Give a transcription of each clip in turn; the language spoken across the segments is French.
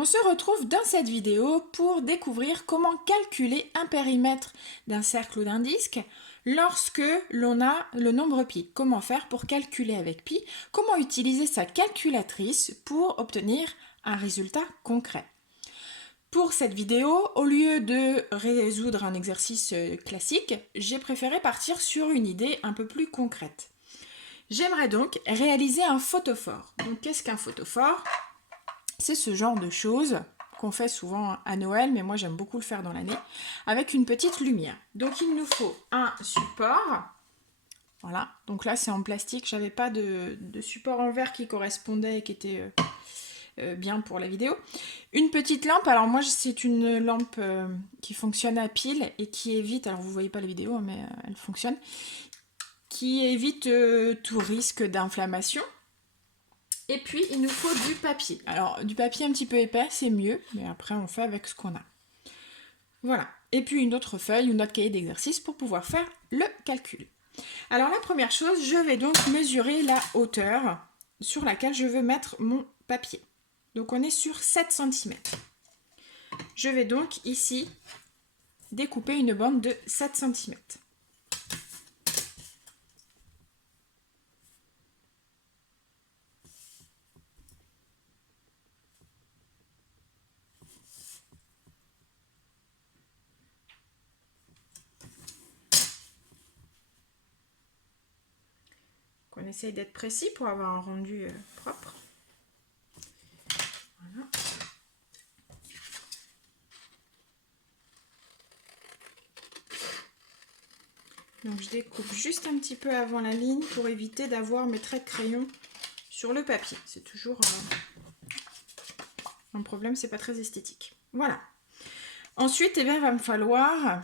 On se retrouve dans cette vidéo pour découvrir comment calculer un périmètre d'un cercle ou d'un disque lorsque l'on a le nombre pi. Comment faire pour calculer avec pi? Comment utiliser sa calculatrice pour obtenir un résultat concret? Pour cette vidéo, au lieu de résoudre un exercice classique, j'ai préféré partir sur une idée un peu plus concrète. J'aimerais donc réaliser un photophore. Donc qu'est-ce qu'un photophore? C'est ce genre de choses qu'on fait souvent à Noël, mais moi j'aime beaucoup le faire dans l'année, avec une petite lumière. Donc il nous faut un support. Voilà, donc là c'est en plastique, j'avais pas de support en verre qui correspondait et qui était bien pour la vidéo. Une petite lampe, alors moi c'est une lampe qui fonctionne à pile et qui évite, alors vous voyez pas la vidéo mais elle fonctionne, qui évite tout risque d'inflammation. Et puis, il nous faut du papier. Alors, du papier un petit peu épais, c'est mieux, mais après, on fait avec ce qu'on a. Voilà. Et puis, une autre feuille, une autre cahier d'exercice pour pouvoir faire le calcul. Alors, la première chose, je vais donc mesurer la hauteur sur laquelle je veux mettre mon papier. Donc, on est sur 7 cm. Je vais donc ici découper une bande de 7 cm. On essaye d'être précis pour avoir un rendu propre. Voilà. Donc je découpe juste un petit peu avant la ligne pour éviter d'avoir mes traits de crayon sur le papier. C'est toujours un problème, c'est pas très esthétique. Voilà. Ensuite, eh bien, il va me falloir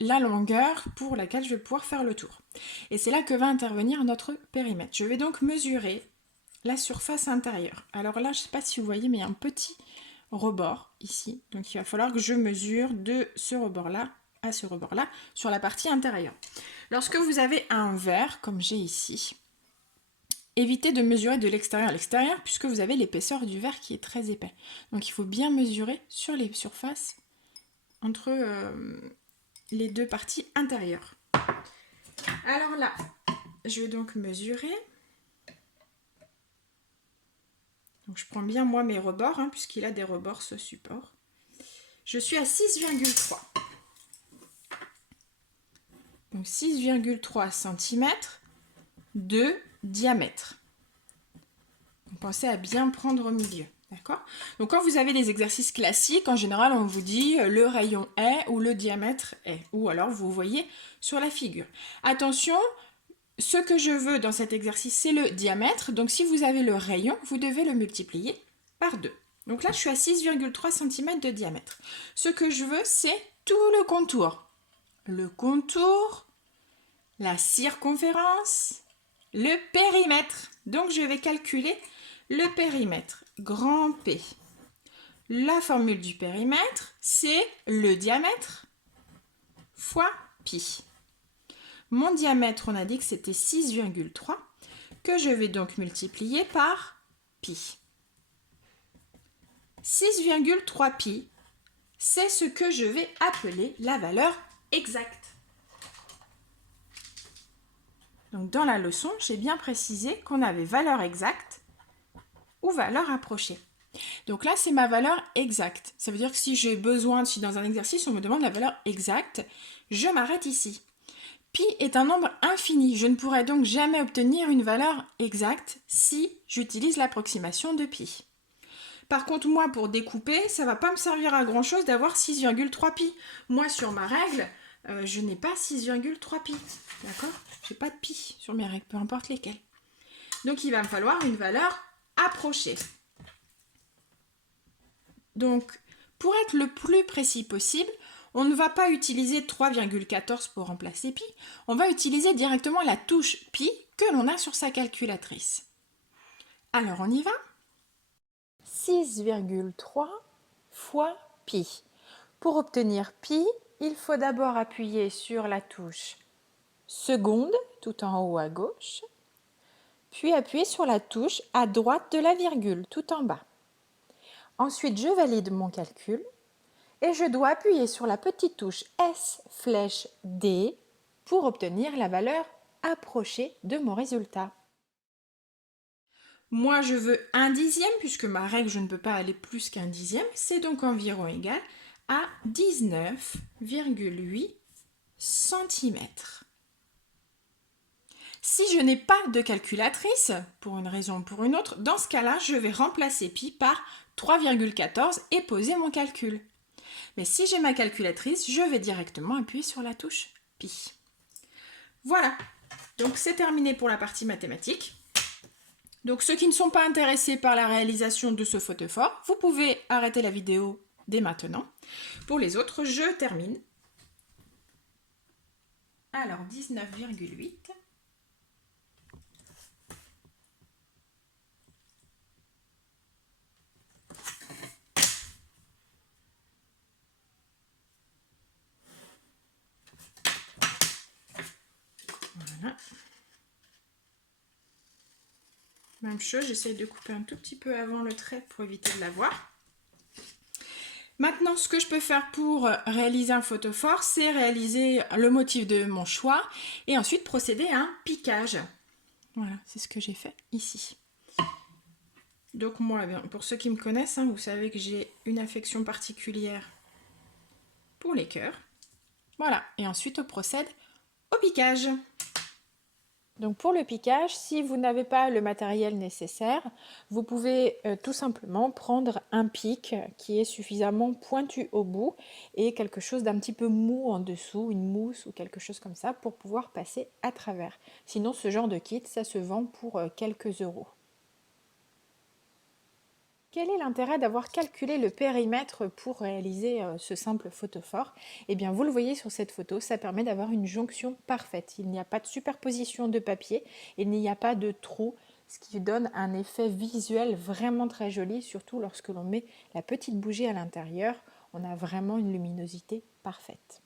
la longueur pour laquelle je vais pouvoir faire le tour. Et c'est là que va intervenir notre périmètre. Je vais donc mesurer la surface intérieure. Alors là, je ne sais pas si vous voyez, mais il y a un petit rebord ici. Donc il va falloir que je mesure de ce rebord-là à ce rebord-là sur la partie intérieure. Lorsque vous avez un verre, comme j'ai ici, évitez de mesurer de l'extérieur à l'extérieur puisque vous avez l'épaisseur du verre qui est très épais. Donc il faut bien mesurer sur les surfaces entre les deux parties intérieures. Alors là, je vais donc mesurer. Donc je prends bien moi mes rebords, puisqu'il a des rebords ce support. Je suis à 6,3. Donc 6,3 cm de diamètre. Donc pensez à bien prendre au milieu. D'accord? Donc quand vous avez des exercices classiques, en général on vous dit le rayon est ou le diamètre est. Ou alors vous voyez sur la figure. Attention, ce que je veux dans cet exercice c'est le diamètre. Donc si vous avez le rayon, vous devez le multiplier par 2. Donc là je suis à 6,3 cm de diamètre. Ce que je veux c'est tout le contour. Le contour, la circonférence, le périmètre. Donc je vais calculer le périmètre, grand P. La formule du périmètre, c'est le diamètre fois pi. Mon diamètre, on a dit que c'était 6,3, que je vais donc multiplier par pi. 6,3 pi, c'est ce que je vais appeler la valeur exacte. Donc dans la leçon, j'ai bien précisé qu'on avait valeur exacte ou valeur approchée. Donc là, c'est ma valeur exacte. Ça veut dire que si j'ai besoin, si dans un exercice, on me demande la valeur exacte, je m'arrête ici. Pi est un nombre infini. Je ne pourrai donc jamais obtenir une valeur exacte si j'utilise l'approximation de pi. Par contre, moi, pour découper, ça ne va pas me servir à grand-chose d'avoir 6,3 pi. Moi, sur ma règle, je n'ai pas 6,3 pi. D'accord? Je n'ai pas de pi sur mes règles, peu importe lesquelles. Donc, il va me falloir une valeur approchée. Donc, pour être le plus précis possible, on ne va pas utiliser 3,14 pour remplacer pi. On va utiliser directement la touche pi que l'on a sur sa calculatrice. Alors, on y va? 6,3 fois pi. Pour obtenir pi, il faut d'abord appuyer sur la touche seconde, tout en haut à gauche, puis appuyer sur la touche à droite de la virgule, tout en bas. Ensuite, je valide mon calcul et je dois appuyer sur la petite touche S flèche D pour obtenir la valeur approchée de mon résultat. Moi, je veux 1/10 puisque ma règle, je ne peux pas aller plus qu'1 dixième. C'est donc environ égal à 19,8 cm. Si je n'ai pas de calculatrice, pour une raison ou pour une autre, dans ce cas-là, je vais remplacer pi par 3,14 et poser mon calcul. Mais si j'ai ma calculatrice, je vais directement appuyer sur la touche pi. Voilà, donc c'est terminé pour la partie mathématique. Donc ceux qui ne sont pas intéressés par la réalisation de ce photophore, vous pouvez arrêter la vidéo dès maintenant. Pour les autres, je termine. Alors 19,8. Voilà. Même chose, j'essaye de couper un tout petit peu avant le trait pour éviter de la voir. Maintenant, ce que je peux faire pour réaliser un photophore, c'est réaliser le motif de mon choix et ensuite procéder à un piquage. Voilà, c'est ce que j'ai fait ici. Donc moi, pour ceux qui me connaissent, vous savez que j'ai une affection particulière pour les cœurs. Voilà, et ensuite on procède au piquage. Donc pour le piquage, si vous n'avez pas le matériel nécessaire, vous pouvez tout simplement prendre un pic qui est suffisamment pointu au bout et quelque chose d'un petit peu mou en dessous, une mousse ou quelque chose comme ça pour pouvoir passer à travers. Sinon ce genre de kit, ça se vend pour quelques euros. Quel est l'intérêt d'avoir calculé le périmètre pour réaliser ce simple photophore? Eh bien, vous le voyez sur cette photo, ça permet d'avoir une jonction parfaite. Il n'y a pas de superposition de papier, il n'y a pas de trou, ce qui donne un effet visuel vraiment très joli, surtout lorsque l'on met la petite bougie à l'intérieur. On a vraiment une luminosité parfaite.